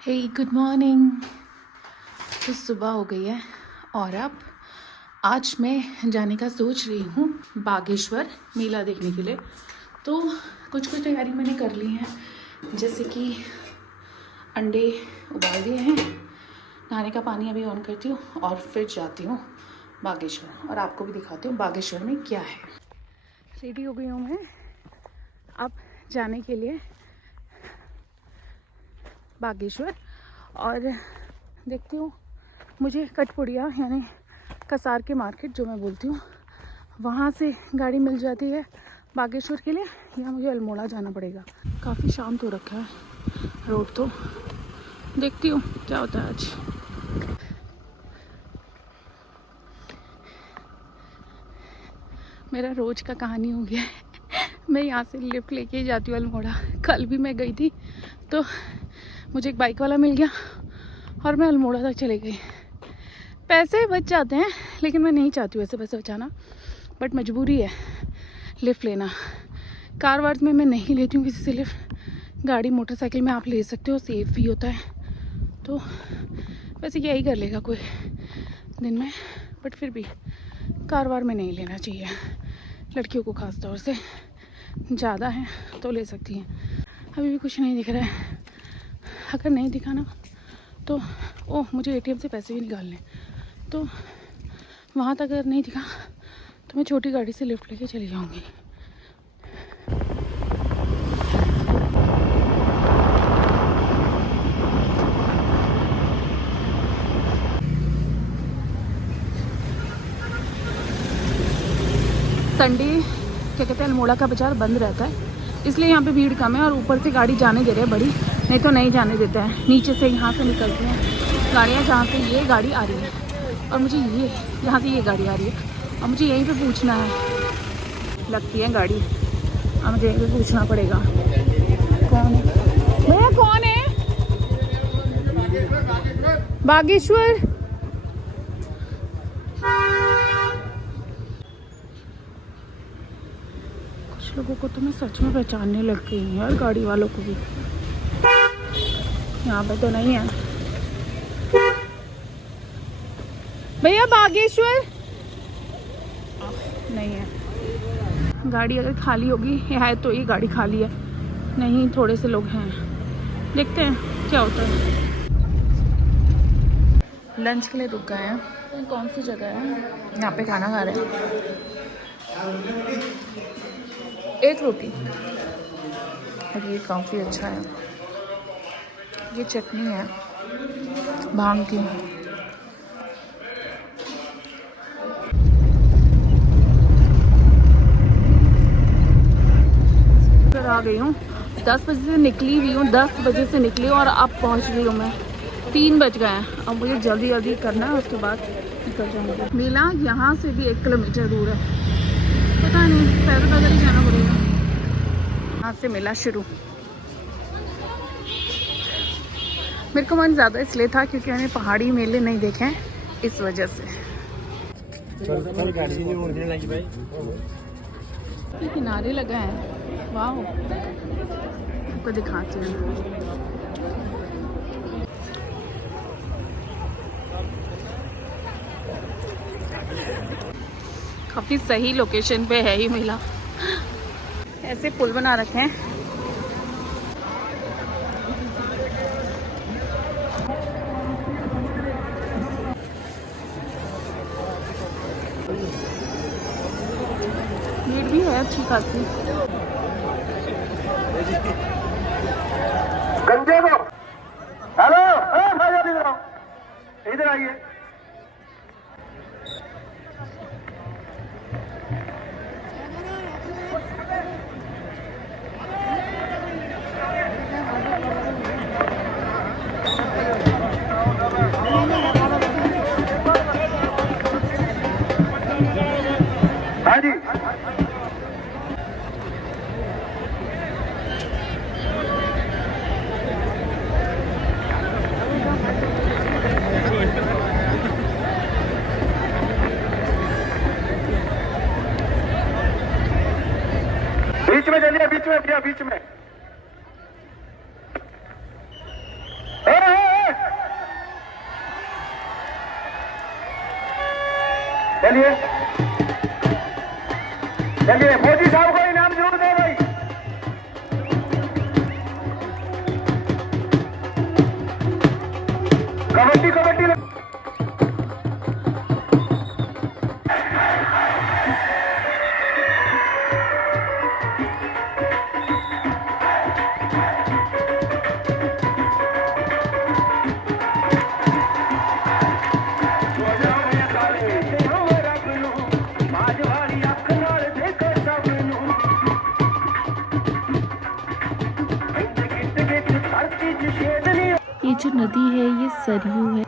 हे good morning. तो सुबह हो गई है और अब आज मैं जाने का सोच रही हूँ बागेश्वर मेला देखने के लिए। तो कुछ कुछ तैयारी मैंने कर ली है, जैसे कि अंडे उबाल दिए हैं, नहाने का पानी अभी ऑन करती हूँ और फिर जाती हूँ बागेश्वर और आपको भी दिखाती हूँ बागेश्वर में क्या है। रेडी हो गई हूँ मैं अब जाने के लिए बागेश्वर। और देखती हूँ मुझे कटपुड़िया यानी कसार के मार्केट जो मैं बोलती हूँ वहाँ से गाड़ी मिल जाती है बागेश्वर के लिए या मुझे अल्मोड़ा जाना पड़ेगा। काफ़ी शांत हो रखा है रोड, तो देखती हूँ क्या होता है आज। मेरा रोज का कहानी हो गया है मैं यहाँ से लिफ्ट लेके ही जाती हूँ अल्मोड़ा। कल भी मैं गई थी तो मुझे एक बाइक वाला मिल गया और मैं अल्मोड़ा तक चली गई। पैसे बच जाते हैं लेकिन मैं नहीं चाहती हूँ ऐसे पैसे बचाना, बट मजबूरी है लिफ्ट लेना। कार वार में मैं नहीं लेती हूँ किसी से लिफ्ट, गाड़ी मोटरसाइकिल में आप ले सकते हो, सेफ भी होता है। तो वैसे यही कर लेगा कोई दिन में, बट फिर भी कार वार में नहीं लेना चाहिए। लड़कियों को ख़ास तौर से ज़्यादा है तो ले सकती हैं। अभी भी कुछ नहीं दिख रहा है, अगर नहीं दिखा ना तो ओह मुझे एटीएम से पैसे भी निकालने, तो वहाँ तक अगर नहीं दिखा तो मैं छोटी गाड़ी से लिफ्ट लेके चली जाऊँगी। संडे क्या कहते हैं अल्मोड़ा का बाज़ार बंद रहता है, इसलिए यहाँ पे भीड़ कम है और ऊपर से गाड़ी जाने दे रहे हैं बड़ी, नहीं तो नहीं जाने देते हैं। नीचे से यहाँ से निकलते हैं गाड़ियाँ, जहाँ से ये गाड़ी आ रही है और मुझे ये यहाँ से ये गाड़ी आ रही है और मुझे यहीं पे पूछना है, लगती है गाड़ी और मुझे यहीं पे पूछना पड़ेगा कौन है भैया, कौन है बागेश्वर। कुछ लोगों को तो मैं सच में पहचानने लग गई हूँ यार, गाड़ी वालों को भी। यहाँ पे तो नहीं है भैया बागेश्वर, नहीं है। गाड़ी अगर खाली होगी है तो ये गाड़ी खाली है, नहीं थोड़े से लोग हैं, देखते हैं क्या होता है। लंच के लिए रुक गए हैं, कौन सी जगह है यहाँ पे खाना खा रहे हैं। एक रोटी और ये काफ़ी अच्छा है, ये चटनी है भांग की। आ गई हूँ 10 बजे से निकली हुई हूँ, 10 बजे से निकली हूँ और अब पहुँच गई हूँ मैं। 3 बज गए हैं, अब मुझे जल्दी जल्दी करना है, उसके बाद निकल जाऊँगी। मेला यहाँ से भी 1 किलोमीटर दूर है, पता नहीं पैदल पैदल ही जाना पड़ेगा। यहाँ से मेला शुरू। मेरे को मन ज़्यादा इसलिए था क्योंकि मैंने पहाड़ी मेले नहीं देखे हैं, इस वजह से। ये किनारे लगा है, वाह आपको दिखाती हूँ। काफ़ी सही लोकेशन पे है ये मेला, ऐसे पुल बना रखे हैं। भीड़ भी है अच्छी खासी। गंजे को हेलो इधर आइए। हाँ जी, चलिए चलिए, फौजी साहब को इनाम जरूर दे भाई। कबड्डी कबड्डी ये जो नदी है ये सरयू है।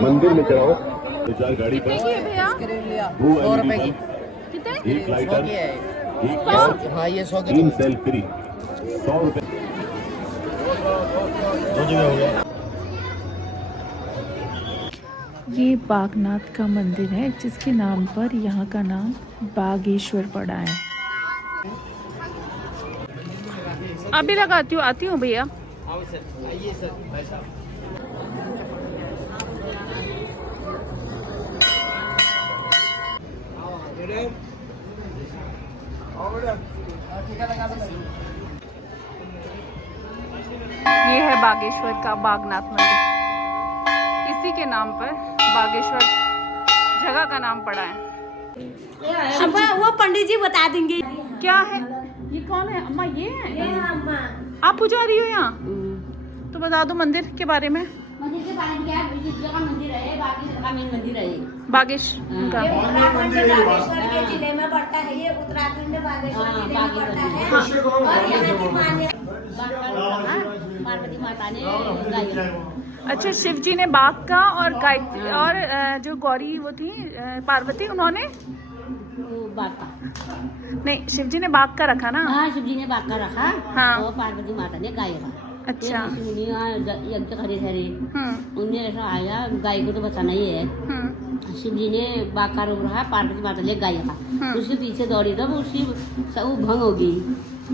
मंदिर में चलाओ 4 गाड़ी पर भैया 2 रुपए की, कितने? 1 लाइटर, 1 टॉर्च, हाँ ये 100 की 3 सेल फ्री, 100 रुपए। 2 जगह हो गया। ये बागनाथ का मंदिर है जिसके नाम पर यहाँ का नाम बागेश्वर पड़ा है। अभी लगाती हूँ, आती हूँ भैया। ये है बागेश्वर का बागनाथ मंदिर। इसी के नाम पर बागेश्वर जगह का नाम पड़ा है। अब वो पंडित जी बता देंगे क्या है ये? कौन है अम्मा? ये है अम्मा। आप पुजारी हो यहाँ? तो बता दो मंदिर के बारे में। मंदिर के बारे में क्या है? विजिट का मंदिर है, बाकी का मेन मंदिर है। बागेश का ये उत्तराखंड बागेश्वर के जिले में पड़ता है। ये उत्तराखंड बागेश्वर जिले में पड़ता है। और यहाँ की मान्यता पार्वती माता ने गाई। अच्छा, शिव जी ने बाघ का और गाय और जो गौरी वो थी पार्वती, उन्होंने बाघ का नहीं, शिव जी ने बाघ का रखा ना। हाँ, शिव जी ने बाघ का रखा। हाँ। और पार्वती माता ने गाय का। अच्छा। यज्ञ करे थे, उनने ऐसा आया गाय को तो बचाना ही है। शिव जी ने बाघ का रूप रखा, पार्वती माता ने गाय का। उसके पीछे दौड़ी तब उसकी सब भंग हो गई।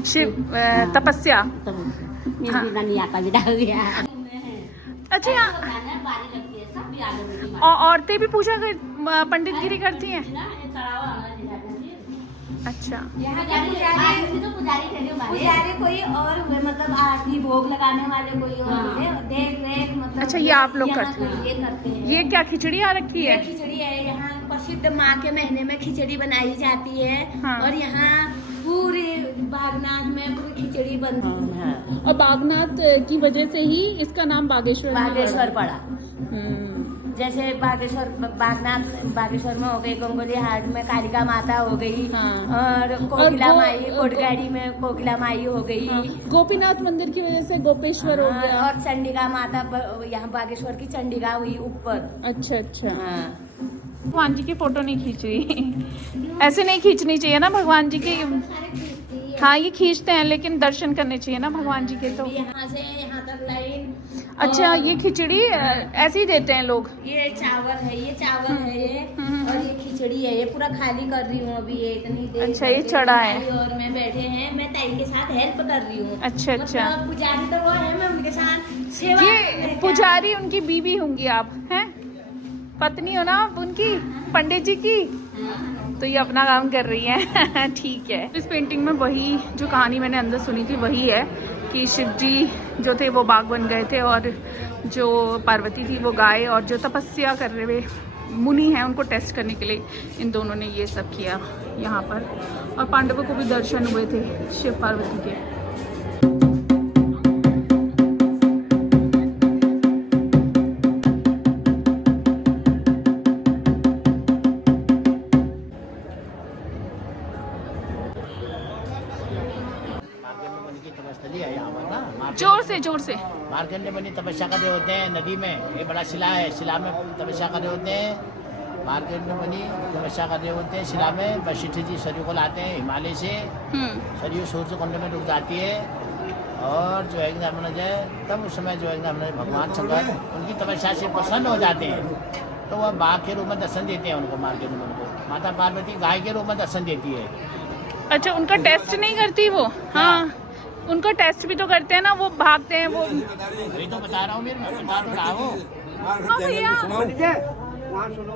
शिव तपस्या। नहीं आता बिता हो गया। अच्छा, यहाँ बारी लगती है सब याद होती है। और औरतें भी पूजा कर पंडित गिरी करती हैं? अच्छा। पुजारी कोई और मतलब आरती भोग लगाने वाले कोई और देख रेख मतलब। अच्छा, ये आप लोग करते हैं? ये करते हैं। ये क्या खिचड़ी आ रखी है? खिचड़ी है। यहाँ प्रसिद्ध माँ के महीने में खिचड़ी बनाई जाती है। हाँ। और यहाँ पूरे बागनाथ में पूरी खिचड़ी बनती है। और बागनाथ की वजह से ही इसका नाम बागेश्वर पड़ा। जैसे बागेश्वर बागनाथ बागेश्वर में हो गई, गंगोली हाट में कालिका माता हो गई। हाँ। और कोकिला माई कोटगाड़ी में कोकिला माई हो गई। गोपीनाथ मंदिर की वजह से गोपेश्वर हो गया। और चंडिका माता यहाँ बागेश्वर की चंडिका हुई ऊपर। अच्छा अच्छा। हाँ। भगवान जी की फोटो नहीं खींच रही। ऐसे नहीं खींचनी चाहिए ना भगवान जी की। हाँ, ये खींचते हैं लेकिन दर्शन करने चाहिए ना भगवान जी के। तो यहाँ से यहाँ तक लाइन। अच्छा, ये खिचड़ी ऐसे ही देते हैं लोग? ये चावल है, ये चावल है ये। और ये खिचड़ी है, ये पूरा खाली कर रही हूँ अभी। ये इतनी देर। अच्छा, ये चढ़ा है। और मैं बैठे हैं, मैं ताई के साथ हेल्प कर रही हूँ। अच्छा अच्छा। मतलब पुजारी तो वो है, मैं उनके साथ सेवा। ये पुजारी उनकी बीवी होंगी आप हैं? पत्नी हो ना आप उनकी, पंडित जी की? तो ये अपना काम कर रही है। ठीक है। इस पेंटिंग में वही जो कहानी मैंने अंदर सुनी थी वही है कि शिव जी जो थे वो बाघ बन गए थे और जो पार्वती थी वो गाय, और जो तपस्या कर रहे मुनि हैं उनको टेस्ट करने के लिए इन दोनों ने ये सब किया यहाँ पर। और पांडवों को भी दर्शन हुए थे शिव पार्वती के। से जोर से। मार्कंडे मुनि तपस्या कर रहे होते हैं नदी में, ये बड़ा शिला है, शिला में तपस्या कर रहे होते हैं। मार्कंडे मुनि तपस्या कर रहे होते हैं शिला में। वशिष्ठ जी सरयू को लाते हैं हिमालय से, सरयू सूर्य कुंड में डूब जाती है और जो है तब उस समय जो है भगवान शंकर उनकी तपस्या से प्रसन्न हो जाते हैं, तो वह बाघ के रूप में दर्शन देते हैं उनको, मार्कंडे मुनि को। माता पार्वती गाय के रूप में दर्शन देती है। अच्छा, उनका टेस्ट नहीं करती वो? हाँ, उनका टेस्ट भी तो करते हैं ना, वो भागते हैं वो। वही तो बता रहा हूँ, मैं बता तो रहा हूँ। हाँ भैया, वहाँ सुनो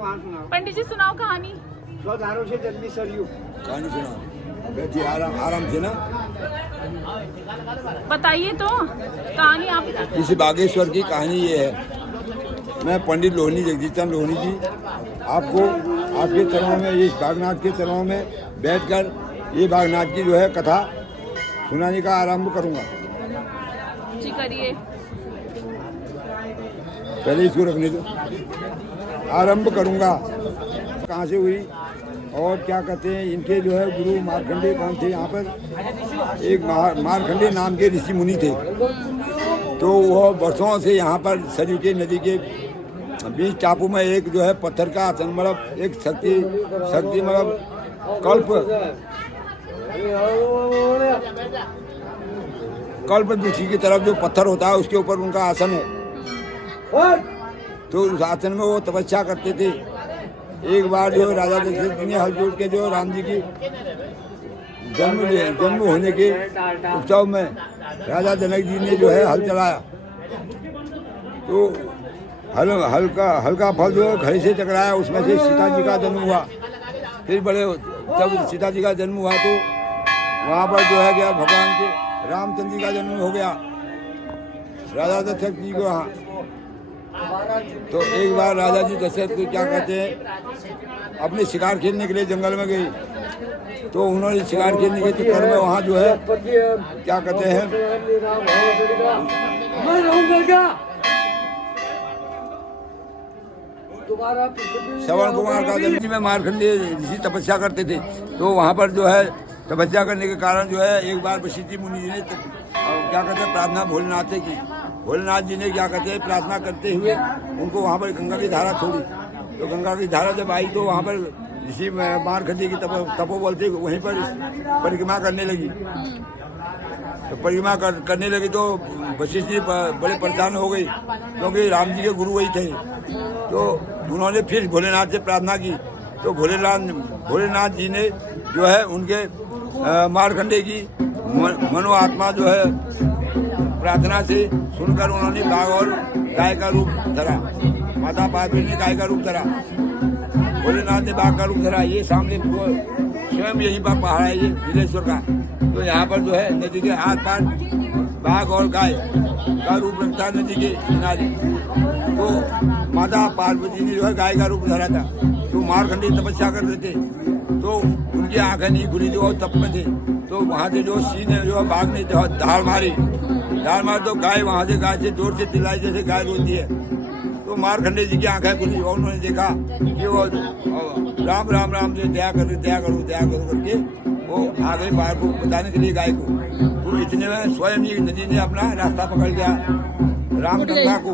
पंडित जी सुनाओ कहानी। स्वधारों से जन्मी सरयू। कहानी सुनाओ, बैठिए आराम से ना। बताइए तो कहानी आप। इस बागेश्वर की कहानी ये है। मैं पंडित लोहनी जगदीश चंद्र लोहनी जी आपको आपके चरणों में, इस बागनाथ के चरणों में बैठकर ये बागनाथ की जो है कथा सुनाने का आरंभ करूंगा। जी करिए। पहले इसको रखने दो, आरंभ करूंगा। कहाँ से हुई और क्या कहते हैं, इनके जो है गुरु मार्कंडे कौन थे यहाँ पर? एक मार्कंडे नाम के ऋषि मुनि थे। तो वह वर्षों से यहाँ पर सरयू के नदी के बीच टापू में एक जो है पत्थर का आसन, मतलब एक शक्ति मतलब कल्प वृक्ष की तरफ जो पत्थर होता है उसके ऊपर उनका आसन है। तो उस आसन में वो तपस्या करते थे। एक बार जो राजा दशरथ जी ने हल जोड़ के जो राम जी की जन्म होने के उत्सव में राजा जनक जी ने जो है हल चलाया, तो हल्का फल जो घड़े से टकराया, उसमें से सीता जी का जन्म हुआ। फिर जब सीता जी का जन्म हुआ तो वहाँ पर जो है क्या भगवान के रामचंद्र जी का जन्म हो गया राजा दशरथ जी को वहाँ। तो एक बार राजा जी दशरथ को क्या कहते हैं, अपने शिकार खेलने के लिए जंगल में गई। तो उन्होंने शिकार खेलने के चक्कर में वहाँ जो है क्या कहते हैं, श्रवण कुमार का जन्म में मार्कंडेय ऋषि तपस्या करते थे। तो वहाँ पर जो है तपस्या करने के कारण जो है एक बार वशिष्ठ मुनि जी ने क्या कहते हैं प्रार्थना भोलेनाथ से की। भोलेनाथ जी ने क्या कहते हैं प्रार्थना करते हुए उनको वहाँ पर गंगा की धारा छोड़ी। तो गंगा की धारा जब आई तो वहाँ पर ऋषि मार्कंडेय की तपोबल से वहीं पर परिक्रमा करने लगी। तो परिक्रमा करने लगी तो वशिष्ठ जी बड़े परेशान हो गई, क्योंकि राम जी के गुरु वही थे। तो उन्होंने फिर भोलेनाथ से प्रार्थना की। तो भोलेनाथ जी ने जो है उनके मार्कंडेय की मनो आत्मा जो है प्रार्थना से सुनकर उन्होंने बाघ और गाय का रूप धरा। माता पार्वती ने गाय का रूप धरा, भोलेनाथ ने बाघ का रूप धरा। ये सामने स्वयं यहीं पर पहाड़ है ये नीलेश्वर का। तो यहाँ पर जो है नदी के आस पास बाघ और गाय का रूप रखता है नदी के किनारे। तो माता पार्वती ने जो है गाय का रूप धरा था। तो मार्कंडेय तपस्या कर रहे थे, तो उनकी आंखें नहीं खुली थी, वो तप में थे। तो वहाँ से जो सिंह ने जो बाघ ने धार मारी तो गाय वहाँ से जोर से चिल्लाई जैसे गाय रोती है। तो मार्कंडेय जी की आंखें खुली और उन्होंने देखा कि वो राम राम राम से दया करो करके वो आ गए बाहर को बताने के लिए गाय को। तो इतने में स्वयं ही नदी ने अपना रास्ता पकड़ लिया रामगंगा को,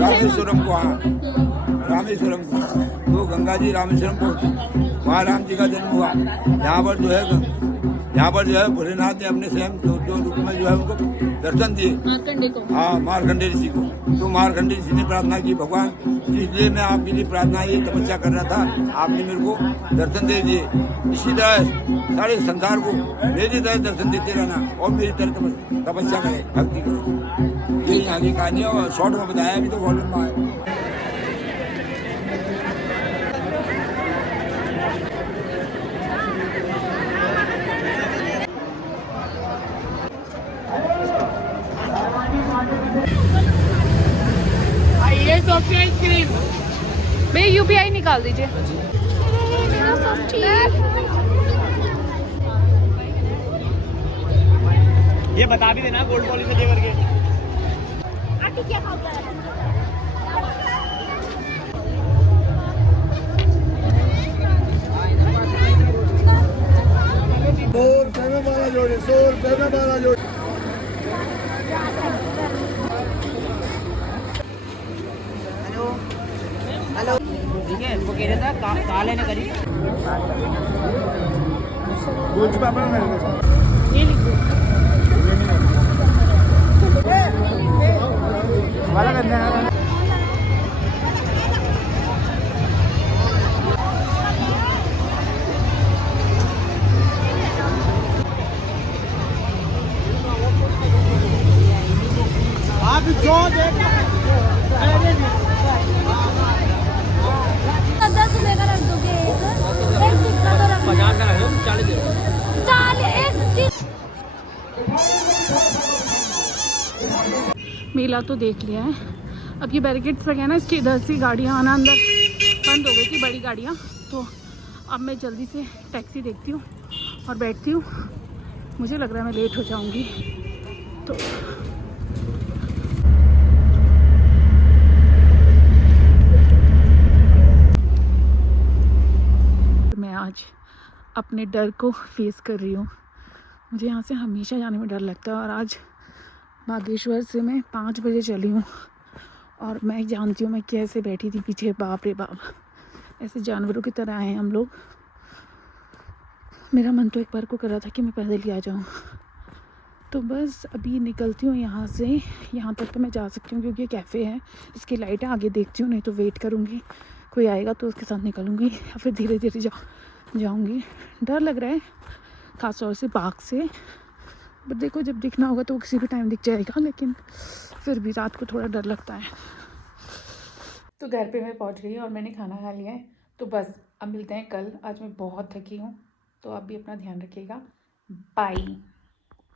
रामेश्वरम को। हाँ, रामेश्वरम को। तो गंगा जी रामेश्वरम पहुंची, वहाँ राम जी का जन्म हुआ। यहाँ पर जो है भोलेनाथ ने अपने स्वयं जो रूप में जो है उनको दर्शन दिए। हाँ, मार्कंडेय ऋषि को। तो मार्कंडेय ऋषि ने प्रार्थना की, भगवान इसलिए मैं आपके लिए प्रार्थना ये तपस्या कर रहा था, आपने मेरे को दर्शन दे दिए। इसी तरह सारे संसार को मेरी तरह दर्शन देते रहना और मेरी तरह तपस्या करें, भक्ति करें। ये यहाँ की कहानी है और शॉर्ट में बताया, अभी तो बहुत लंबा है। भैया यूपीआई निकाल दीजिए। ये बता भी देना गोल्ड पॉलिश दे करके। ₹100 में 12 जोड़े, ₹100 में 12 जोड़े। कह रहा था काले ने करी आप जो देख 10 रुपए का रख दोगे एक टिक्का तो रख 50 का रख दो 40 दे चाल एक मेला तो देख लिया है। अब ये बैरिकेड्स लगे हैं ना, इसके इधर से गाड़ियाँ आना अंदर बंद हो गई थी, बड़ी गाड़ियाँ। तो अब मैं जल्दी से टैक्सी देखती हूँ और बैठती हूँ। मुझे लग रहा है मैं लेट हो जाऊँगी। तो मैं आज अपने डर को फेस कर रही हूँ। मुझे यहाँ से हमेशा जाने में डर लगता है और आज बागेश्वर से मैं 5 बजे चली हूँ और मैं जानती हूँ मैं कैसे बैठी थी पीछे। बाप रे बाप, ऐसे जानवरों की तरह आए हम लोग। मेरा मन तो एक बार को कर रहा था कि मैं पैदल ही आ जाऊँ। तो बस अभी निकलती हूँ यहाँ से। यहाँ तक तो मैं जा सकती हूँ क्योंकि ये कैफ़े है, इसकी लाइट है। आगे देखती हूँ, नहीं तो वेट करूँगी, कोई आएगा तो उसके साथ निकलूँगी या फिर धीरे धीरे जाऊँगी। डर लग रहा है खासतौर से बाघ से, बट देखो जब दिखना होगा तो किसी भी टाइम दिख जाएगा, लेकिन फिर भी रात को थोड़ा डर लगता है। तो घर पे मैं पहुंच गई और मैंने खाना खा लिया है। तो बस अब मिलते हैं कल। आज मैं बहुत थकी हूँ, तो आप भी अपना ध्यान रखिएगा। बाय।